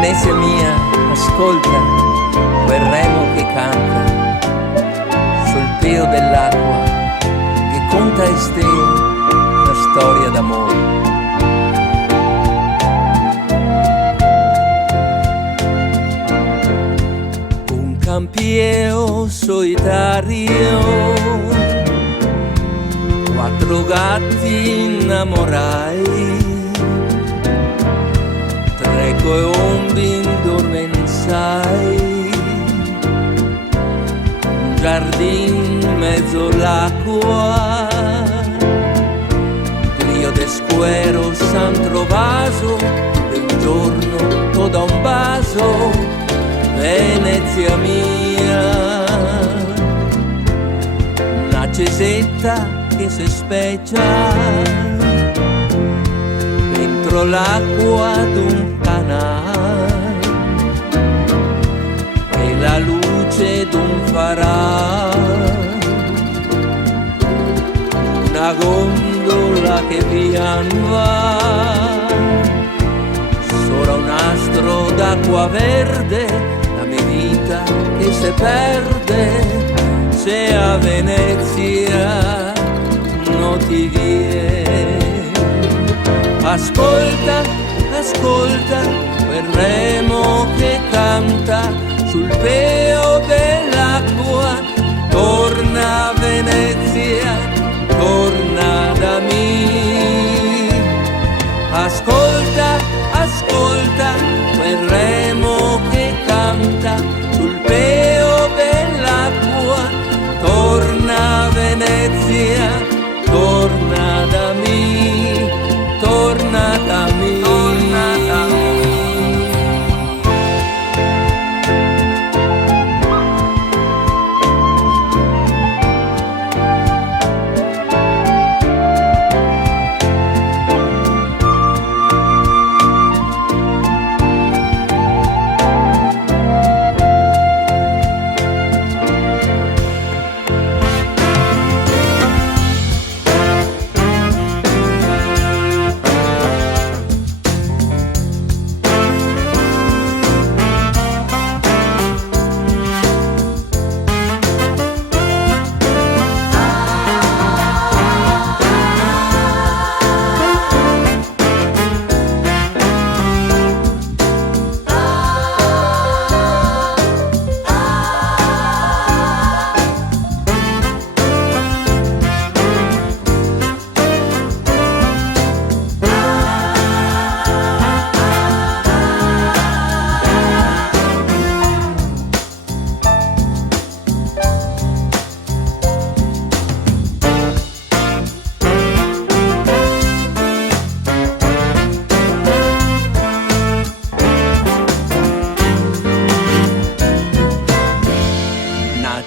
Venezia mia, ascolta quel remo che canta sul peo dell'acqua, che conta e ste una storia d'amore. Un campieo solitario, quattro gatti innamorai, tre colombi indormensai, un giardin mezzo l'acqua, Rio de Squero s'han trovato e un giorno todo un vaso, Venezia mia, una cesetta che si speccia dentro l'acqua d'un canale e la luce d'un farà, una gondola che pian va sopra un astro d'acqua verde, la mia vita che si perde se a Venezia non ti viene. Ascolta, ascolta quel remo che canta sul peo dell'acqua, torna a Venezia, torna da me. Ascolta, ascolta quel remo che canta sul peo dell'acqua, torna a Venezia, torna da me, torna da me, torna da me.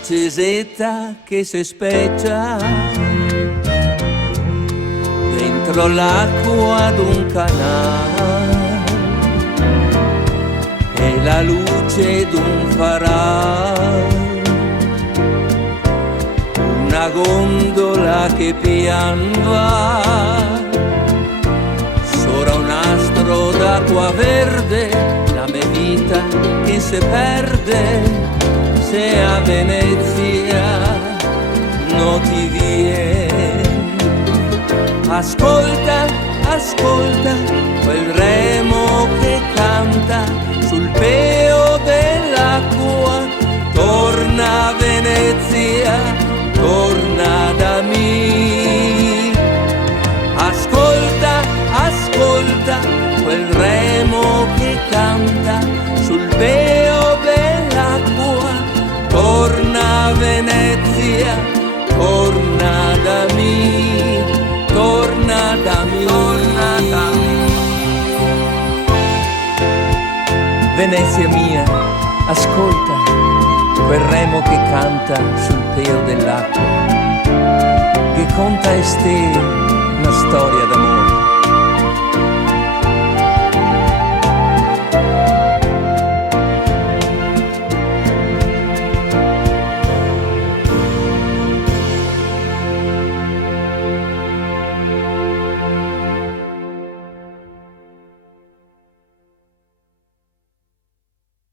Cesetta che si speccia dentro l'acqua d'un canale e la luce d'un farà, una gondola che pian va sopra un astro d'acqua verde, la mia vita che si perde se a Venezia non ti viene. Ascolta, ascolta quel remo che canta sul peo dell'acqua, torna a Venezia, torna da me. Ascolta, ascolta quel remo che canta sul peo dell'acqua, torna a Venezia, torna da me, torna da me, torna da me. Venezia mia, ascolta quel remo che canta sul peo dell'acqua, che conta e ste una storia d'amore.